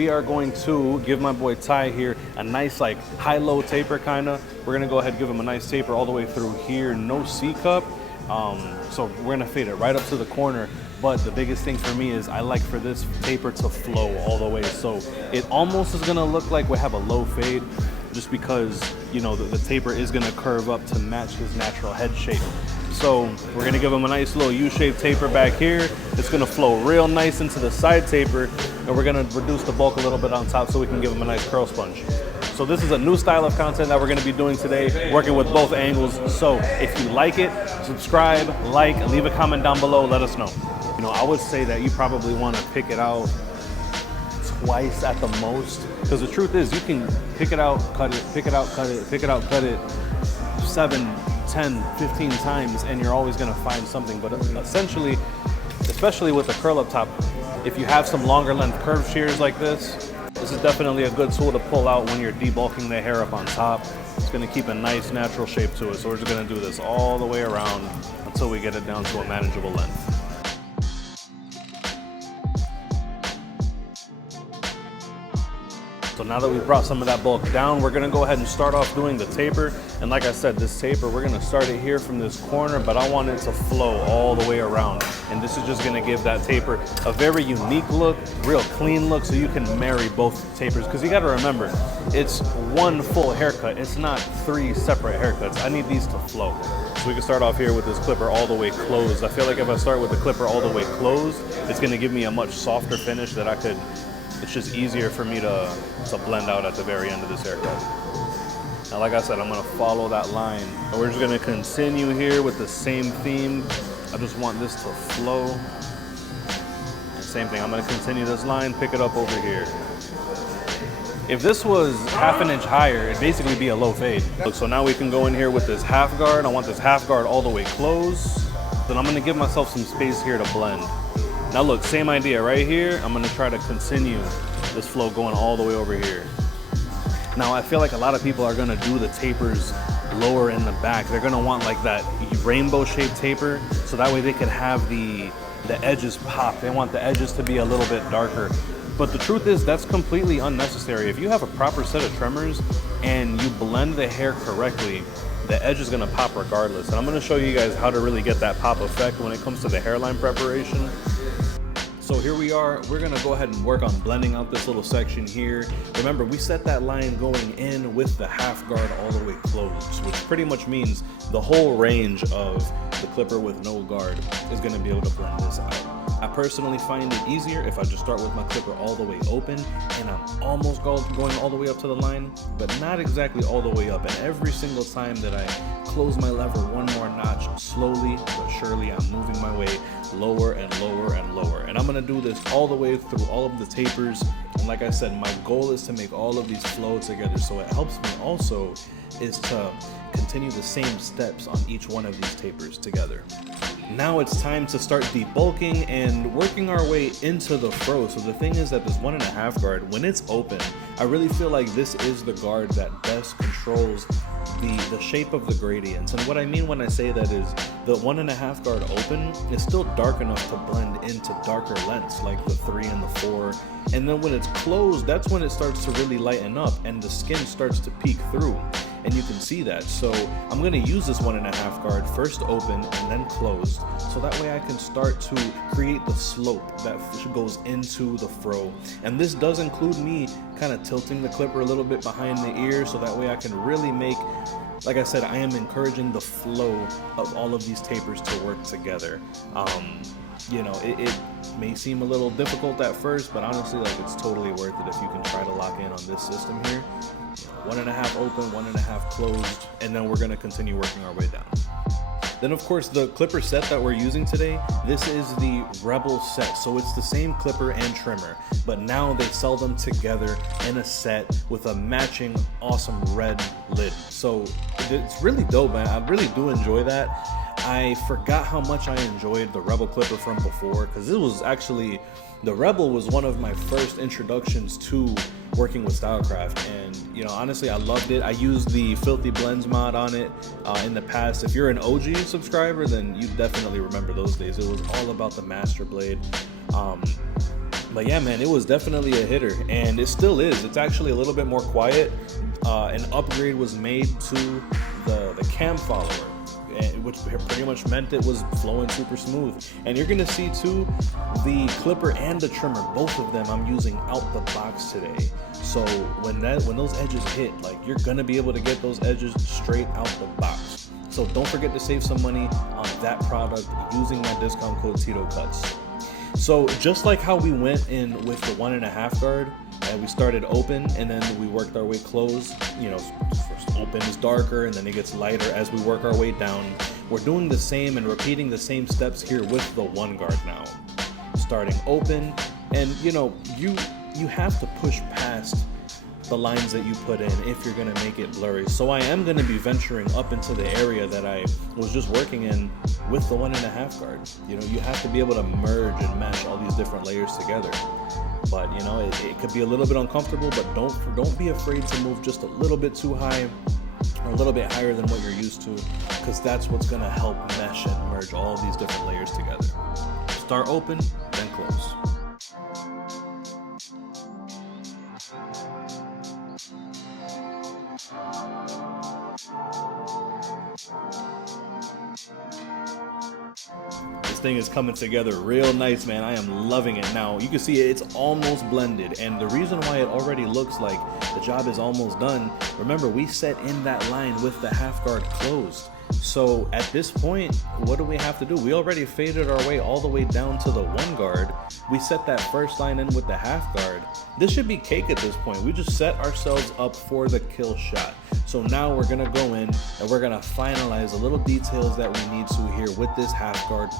We are going to give my boy Ty here a nice like high-low taper kinda. We're gonna go ahead and give him a nice taper all the way through here, no C-cup. So we're gonna fade it right up to the corner. But the biggest thing for me is I like for this taper to flow all the way. So it almost is gonna look like we have a low fade just because, you know, the taper is gonna curve up to match his natural head shape. So we're gonna give him a nice little U-shaped taper back here. It's gonna flow real nice into the side taper, and we're gonna reduce the bulk a little bit on top so we can give him a nice curl sponge. So this is a new style of content that we're gonna be doing today, working with both angles. So if you like it, subscribe, like, leave a comment down below, let us know. You know, I would say that you probably wanna pick it out twice at the most, because the truth is you can pick it out, cut it, pick it out, cut it, pick it out, cut it 7, 10, 15 times, and you're always gonna find something. But essentially, especially with the curl up top, if you have some longer length curved shears like this is definitely a good tool to pull out when you're debulking the hair up on top. It's gonna keep a nice natural shape to it. So we're just gonna do this all the way around until we get it down to a manageable length. So now that we've brought some of that bulk down, we're gonna go ahead and start off doing the taper. And like I said, this taper, we're gonna start it here from this corner, but I want it to flow all the way around. And this is just gonna give that taper a very unique look, real clean look, so you can marry both tapers. Because you gotta remember, it's one full haircut. It's not 3 separate haircuts. I need these to flow. So we can start off here with this clipper all the way closed. I feel like if I start with the clipper all the way closed, it's gonna give me a much softer finish that it's just easier for me to blend out at the very end of this haircut. Now, like I said, I'm gonna follow that line. And we're just gonna continue here with the same theme. I just want this to flow. And same thing, I'm gonna continue this line, pick it up over here. If this was half an inch higher, it'd basically be a low fade. So now we can go in here with this half guard. I want this half guard all the way closed. Then I'm gonna give myself some space here to blend. Now look, same idea right here. I'm gonna try to continue this flow going all the way over here. Now I feel like a lot of people are gonna do the tapers lower in the back. They're gonna want like that rainbow shaped taper, so that way they can have the edges pop. They want the edges to be a little bit darker. But the truth is that's completely unnecessary. If you have a proper set of trimmers and you blend the hair correctly, the edge is gonna pop regardless. And I'm gonna show you guys how to really get that pop effect when it comes to the hairline preparation. So here we are, we're gonna go ahead and work on blending out this little section here. Remember, we set that line going in with the half guard all the way closed, which pretty much means the whole range of the clipper with no guard is gonna be able to blend this out. I personally find it easier if I just start with my clipper all the way open and I'm almost going all the way up to the line, but not exactly all the way up. And every single time that I close my lever one more notch, slowly but surely, I'm moving my way lower and lower and lower. And I'm gonna do this all the way through all of the tapers. And like I said, my goal is to make all of these flow together. So it helps me also is to continue the same steps on each one of these tapers together. Now it's time to start debulking and working our way into the fro. So the thing is that this 1.5 guard, when it's open, I really feel like this is the guard that best controls the shape of the gradients. And what I mean when I say that is the 1.5 guard open is still dark enough to blend into darker lengths like the 3 and the 4. And then when it's closed, that's when it starts to really lighten up and the skin starts to peek through. And you can see that. So I'm gonna use this 1.5 guard first open and then closed, so that way I can start to create the slope that goes into the fro. And this does include me kind of tilting the clipper a little bit behind the ear, so that way I can really make, like I said, I am encouraging the flow of all of these tapers to work together. You know, it may seem a little difficult at first, but honestly, like, it's totally worth it if you can try to lock in on this system here. 1.5 open, 1.5 closed, and then we're gonna continue working our way down. Then of course the clipper set that we're using today, this is the Rebel set. So it's the same clipper and trimmer, but now they sell them together in a set with a matching awesome red lid. So it's really dope, man. I really do enjoy that. I forgot how much I enjoyed the Rebel clipper from before, because it was actually, the Rebel was one of my first introductions to working with Stylecraft, and you know, honestly, I loved it. I used the Filthy Blends mod on it in the past. If you're an OG subscriber, then you definitely remember those days. It was all about the master blade. But yeah, man, it was definitely a hitter, and it still is. It's actually a little bit more quiet. An upgrade was made to the cam follower, which pretty much meant it was flowing super smooth. And you're gonna see too, the clipper and the trimmer, both of them I'm using out the box today. So when those edges hit, like, you're gonna be able to get those edges straight out the box. So don't forget to save some money on that product using my discount code TitoCuts. So just like how we went in with the 1.5 guard, and we started open and then we worked our way closed, first open is darker and then it gets lighter as we work our way down. We're doing the same and repeating the same steps here with the 1 guard now. Starting open, and you have to push past the lines that you put in if you're gonna make it blurry. So I am gonna be venturing up into the area that I was just working in with the 1.5 guard. You have to be able to merge and mesh all these different layers together. But it could be a little bit uncomfortable, but don't be afraid to move just a little bit too high or a little bit higher than what you're used to, because that's what's gonna help mesh and merge all of these different layers together. Start open, then close. This thing is coming together real nice, man. I am loving it. Now you can see it's almost blended, and the reason why it already looks like the job is almost done, remember we set in that line with the half guard closed. So at this point, what do we have to do? We already faded our way all the way down to the 1 guard. We set that first line in with the half guard. This should be cake at this point. We just set ourselves up for the kill shot. So now we're gonna go in and we're gonna finalize the little details that we need to here with this half guard.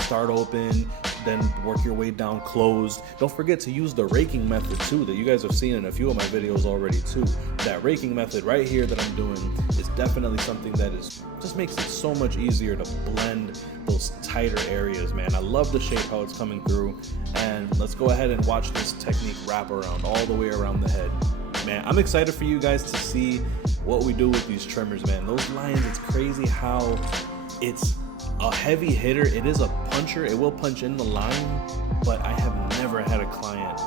Start open, then work your way down closed. Don't forget to use the raking method too, that you guys have seen in a few of my videos already too. That raking method right here that I'm doing is definitely something that just makes it so much easier to blend those tighter areas, man. I love the shape, how it's coming through. And let's go ahead and watch this technique wrap around all the way around the head. Man, I'm excited for you guys to see what we do with these trimmers, man. Those lines, it's crazy how it's a heavy hitter. It is a puncher. It will punch in the line, but I have never had a client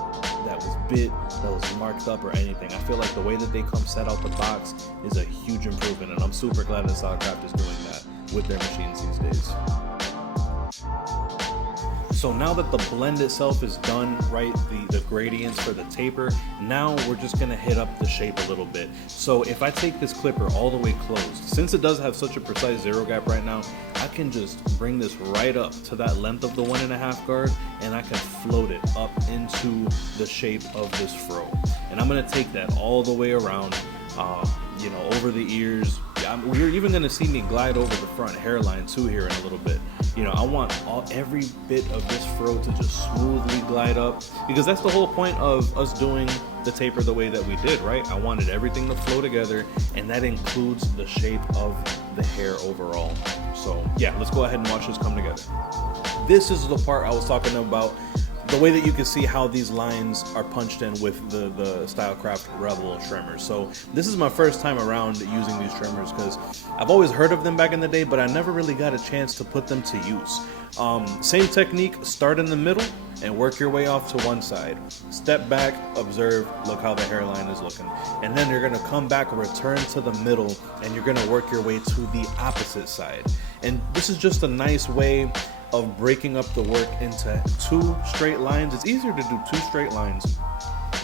that was bit, that was marked up or anything. I feel like the way that they come set out the box is a huge improvement, and I'm super glad that Solidcraft is doing that with their machines these days. So now that the blend itself is done, right, the gradients for the taper, now we're just gonna hit up the shape a little bit. So if I take this clipper all the way closed, since it does have such a precise zero gap right now, I can just bring this right up to that length of the 1.5 guard, and I can float it up into the shape of this fro. And I'm gonna take that all the way around, over the ears. You're even gonna see me glide over the front hairline too here in a little bit. I want every bit of this fro to just smoothly glide up, because that's the whole point of us doing the taper the way that we did, right? I wanted everything to flow together, and that includes the shape of the hair overall. So yeah, let's go ahead and watch this come together. This is the part I was talking about, the way that you can see how these lines are punched in with the Stylecraft Rebel trimmers. So this is my first time around using these trimmers, because I've always heard of them back in the day, but I never really got a chance to put them to use. Same technique, start in the middle and work your way off to one side. Step back, observe, look how the hairline is looking. And then you're gonna come back, return to the middle, and you're gonna work your way to the opposite side. And this is just a nice way of breaking up the work into 2 straight lines. It's easier to do 2 straight lines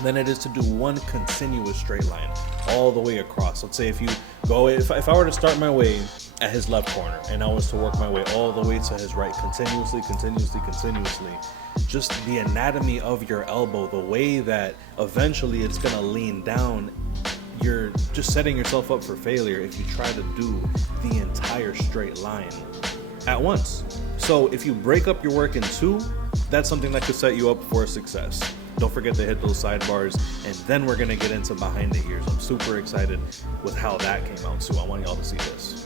than it is to do 1 continuous straight line all the way across. Let's say if I were to start my way at his left corner and I was to work my way all the way to his right, continuously, just the anatomy of your elbow, the way that eventually it's gonna lean down, you're just setting yourself up for failure if you try to do the entire straight line at once. So if you break up your work in 2, that's something that could set you up for success. Don't forget to hit those sidebars, and then we're gonna get into behind the ears. I'm super excited with how that came out too. I want y'all to see this.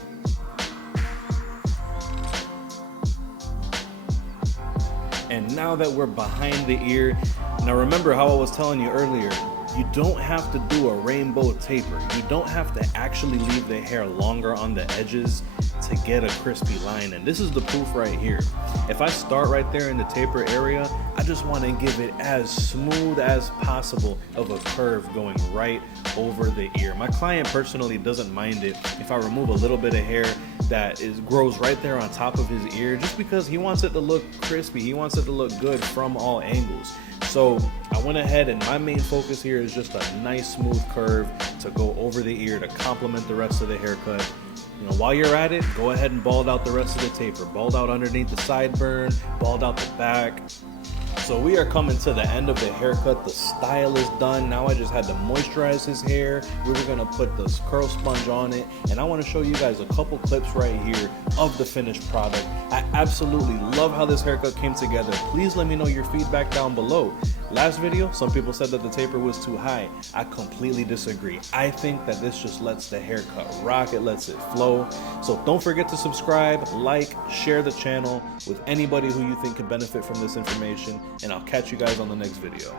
And now that we're behind the ear, now remember how I was telling you earlier, you don't have to do a rainbow taper. You don't have to actually leave the hair longer on the edges to get a crispy line. And this is the proof right here. If I start right there in the taper area, I just want to give it as smooth as possible of a curve going right over the ear. My client personally doesn't mind it if I remove a little bit of hair that grows right there on top of his ear, just because he wants it to look crispy. He wants it to look good from all angles. So I went ahead, and my main focus here is just a nice smooth curve to go over the ear to complement the rest of the haircut. You know, while you're at it, go ahead and bald out the rest of the taper. Bald out underneath the sideburn, bald out the back. So we are coming to the end of the haircut. The style is done. Now I just had to moisturize his hair. We were gonna put this curl sponge on it, and I wanna show you guys a couple clips right here of the finished product. I absolutely love how this haircut came together. Please let me know your feedback down below. Last video, some people said that the taper was too high. I completely disagree. I think that this just lets the haircut rock, it lets it flow. So don't forget to subscribe, like, share the channel with anybody who you think could benefit from this information, and I'll catch you guys on the next video.